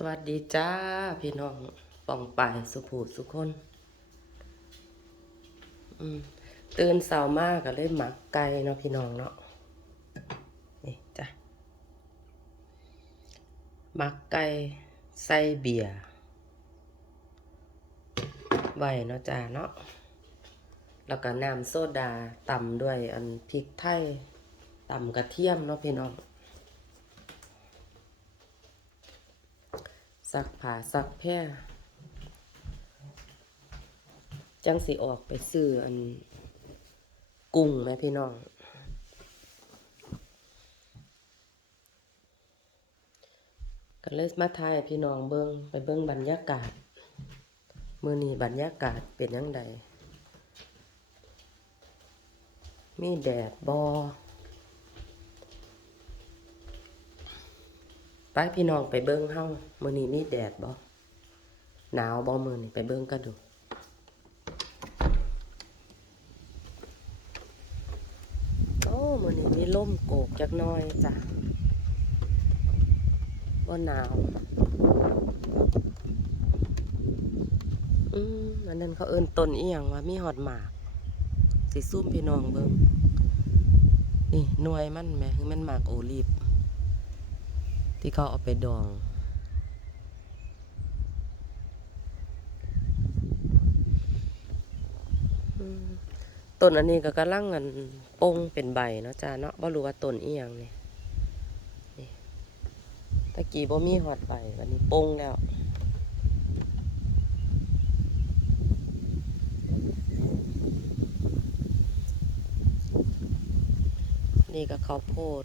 สวัสดีจ้า พี่น้องป่องป่ายสุภูสุคนตื่นเสามากก็เลยหมักไก่เนาะพี่น้องเนาะนี่จ้ะหมักไก่ใส่เบียร์ไว้เนาะจ้าเนาะแล้วก็น้ำโซดาตำด้วยอันพริกไทยตำกระเทียมเนาะพี่น้อง ซักผ้าซักแพร่จังสิออกไปซื้ออันกุ้งแม่พี่น้อง ก็เลยมาทายพี่น้องเบิงไปเบิงบรรยากาศ มือนี้บรรยากาศเป็นยังไงมีแดดบอ ไปพี่น้องไปเบิ้งเฮามือนี้มีแดดบ่หนาวบ่มือนี้ไปเบิ้งกันดูโอ้มือนี้มีลมโกกจักน่อยจ้ะบ่หนาวอืมอันนั้นเขาเอิ้นต้นอีหยังว่ามีฮอดหมากสิซุ่มพี่น้องเบิ่งนี่หน่วยมันแหมคือมันหมากโอลีฟ ที่เขาเอาไปดอง ต้นอันนี้ก็กำลังอันปงเป็นใบเนาะจ้าเนาะบ่รู้ว่าต้นอีหยังนี่นี่ตะกี้บ่มีหอดใบวันนี้ปงแล้วนี่ก็ข้าวโพด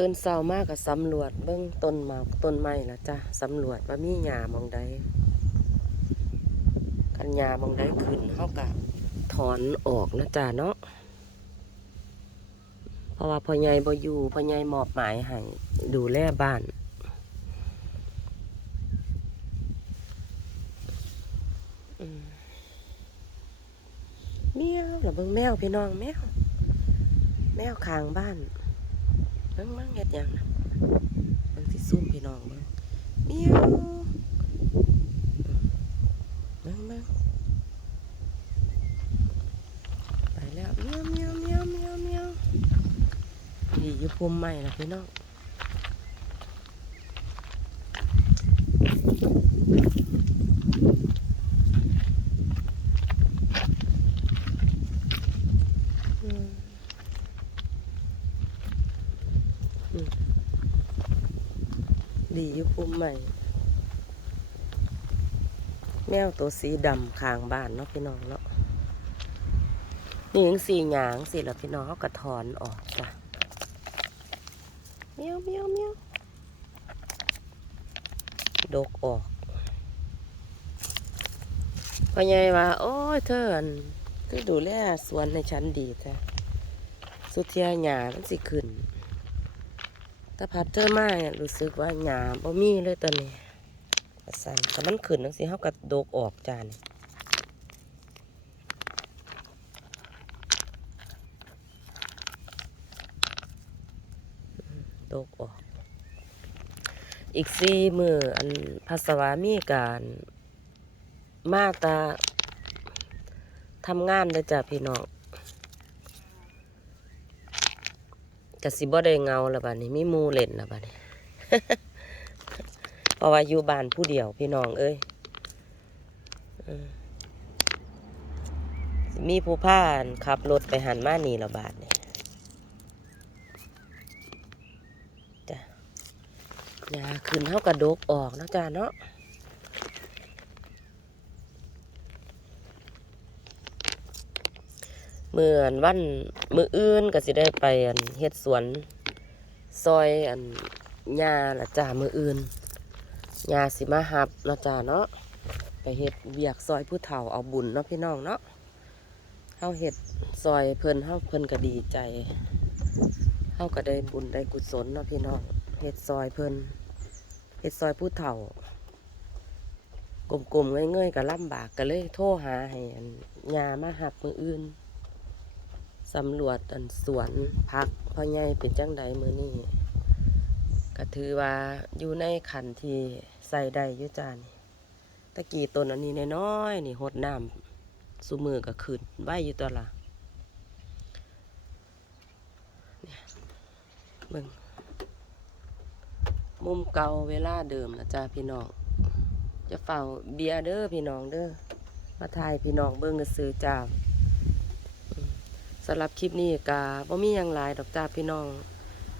ตื่นเช้ามากก็สำรวจเบื้องต้นหมากต้นไม้ละจ้ะสำรวจว่ามีหญ้ามองใดกันหญ้ามองใดขึ้นเฮากะถอนออกนะจ้ะเนาะเพราะว่าพ่อใหญ่บ่อยู่พ่อใหญ่มอบหมายให้ดูแลบ้านอืมแมวหรือเบิ่งแมวพี่น้องแมว แมวข้างบ้าน เบิ่งมั่งเฮ็ดหยังน่ะเบิ่ซุ่มพี่น้องบิ่งเมียวเบิ่งเบิ่งไปแล้วเมียวเมียวเมียวเมียวเมียวดีอยู่ภูมิใหม่ละพี่น้อง ดีอยู่ปุ่มใหม่ แมวตัวสีดำข้างบ้านเนาะพี่น้องเนาะนี่ยังสีหยางสิแล้วพี่น้องเขากระถอนออกจ้ะเมียวเมียวเมียวดกออกพ่อใหญ่ว่า โอ้ยเธออันคือดูแลสวนในชั้นดีจ้ะสุดเทียหยามันสิขึ้น ถ้าพัดเจอมาเนี่ยรู้สึกว่าหยาบ่มีเลยตอนนี้สั่นแต่มันขึ้นจังซี่เฮาก็โดกออกจานโดกออก อีกสี่มืออันภาษาวามีการมาตาทำงานเลยจ้ะพี่น้อง กสิบ่ได้เงาล้วบัดนี้มีมูเล่นล้วบัดนี้เพราะว่าอยู่บ้านผู้เดียวพี่น้องเอ้ยมีผู้พานขับรถไปหันมานี่ล้วบาดนี่จ้ะยาขึ้นเท่ากระดกออกนะจ้าเนาะ เมื่อนวันมืออื่นก็สิได้ไปอันเฮ็ดสวนซอยอันหญ้าละจ้ามืออื่นหญ้าสิมาหับเนาะจ้าเนาะไปเฮ็ดเวียกซอยผู้เฒ่าเอาบุญเนาะพี่น้องเนาะเฮาเฮ็ดซอยเพิ่นเฮาเพิ่นก็ดีใจเฮาก็ได้บุญได้กุศลเนาะพี่น้องเฮ็ดซอยเพิ่นเฮ็ดซอยผู้เฒ่ากลมๆเงยๆก็ลำบากก็เลยโทรหาให้อันหญ้ามาหับมืออื่น สำรวจอันสวนพักพ่อใหญ่เป็นจังใดมือนี่ก็ถือว่าอยู่ในขันที่ใส่ได้ยู่จ้านี่ตะกี้ต้นอันนี้น้อยๆนี่หดน้ำสุมือก็ขึ้นไว้อยู่ตัวละเนี่ยเบิ่งมุมเก่าเวลาเดิมนะจ้าพี่น้อง จะเฝ้าเบียร์เด้อพี่น้องเด้อมาถ่ายพี่น้องเบิ่งกระซื้อจ้า สำหรับคลิปนี้ก็บ่มีหยังหลายดอกจ้าพี่น้อง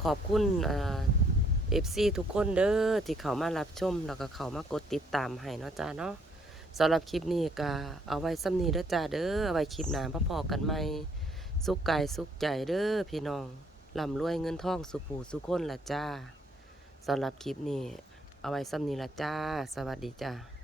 ขอบคุณเอฟซีทุกคนเด้อที่เขามารับชม แล้วก็เขามากดติดตามให้เนาะจ้าเนาะสำหรับคลิปนี้ก็เอาไว้ซ้ำนี้เด้อจ้าเด้อเอาไว้คลิปหน้าพอๆกันใหม่สุขกายสุขใจเด้อพี่น้องร่ำรวยเงินทองสุผูสุคนละจ้าสำหรับคลิปนี้ เอาไว้ซ้ำนี้ละจ้า สวัสดีจ้า